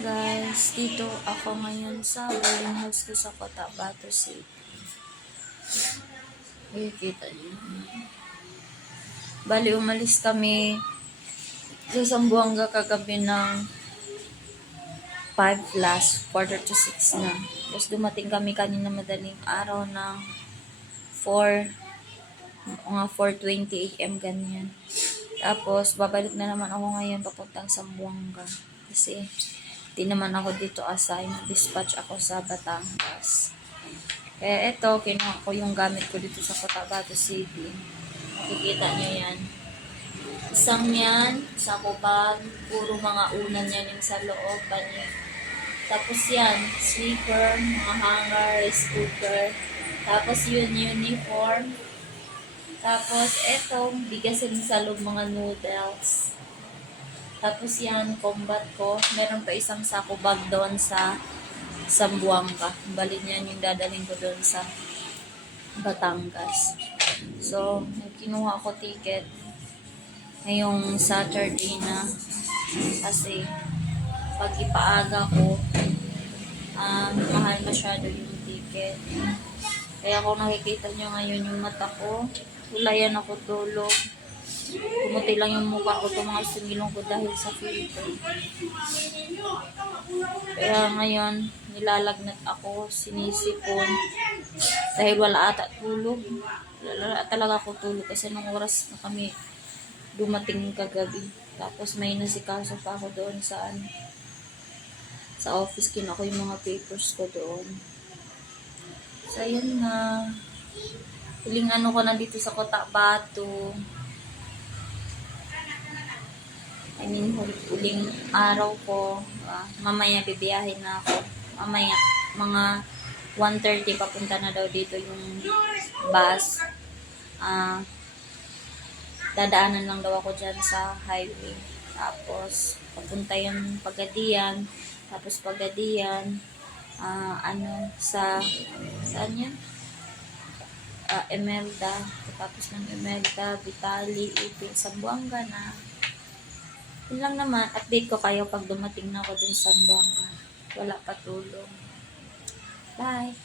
Guys, dito ako ngayon sa boarding house ko sa Cotabato City. Kita niyo. Bali, umalis kami sa Zamboanga kagabi ng 5 plus, quarter to 6 na. Tapos dumating kami kanina madaling araw ng 4:20 AM ganyan. Tapos, babalik na naman ako ngayon papuntang Zamboanga. Kasi, di naman ako dito assign. Dispatch ako sa Batangas. Kaya ito, kinuha ko yung gamit ko dito sa Cotabato City. Makikita nyo yan. Isang yan, sa kubag, puro mga unan yan yung sa loob. Tapos yan, sleeper, mga hanger, rice cooker. Tapos yun, uniform. Tapos etong bigasin sa loob mga noodles. Tapos yan, combat ko. Meron pa isang sako bag doon sa Zamboanga. Bali niyan yung dadalhin ko doon sa Batangas. So, kinuha ko ticket ngayong Saturday na kasi pag ipaaga ko, mahal masyado yung ticket. Kaya kung nakikita nyo ngayon yung mata ko, hulayan ako tulog. Pumuti lang yung mukha ko, mga sumilong ko dahil sa filter. Kaya ngayon, nilalagnat ako, sinisipon. Dahil wala ata tulog. Wala talaga ako tulog kasi nung oras na kami dumating kagabi. Tapos may nasikaso pa ako doon sa office. Kinuha ko yung mga papers ko doon. So, ayun na. Huling ko na dito sa Cotabato. Huling araw ko. Mamaya bibiyahin na ako. Mamaya, mga 1:30 papunta na daw dito yung bus. Dadaanan lang daw ako dyan sa highway. Tapos, papunta yung Pagadian. Tapos Pagadian, saan yan? Emelda. Tapos ng Emelda, Vitali, Ipil, Zamboanga na. Yun lang naman, update ko kayo pag dumating na ako dun sa Zamboanga. Wala pa tulong. Bye!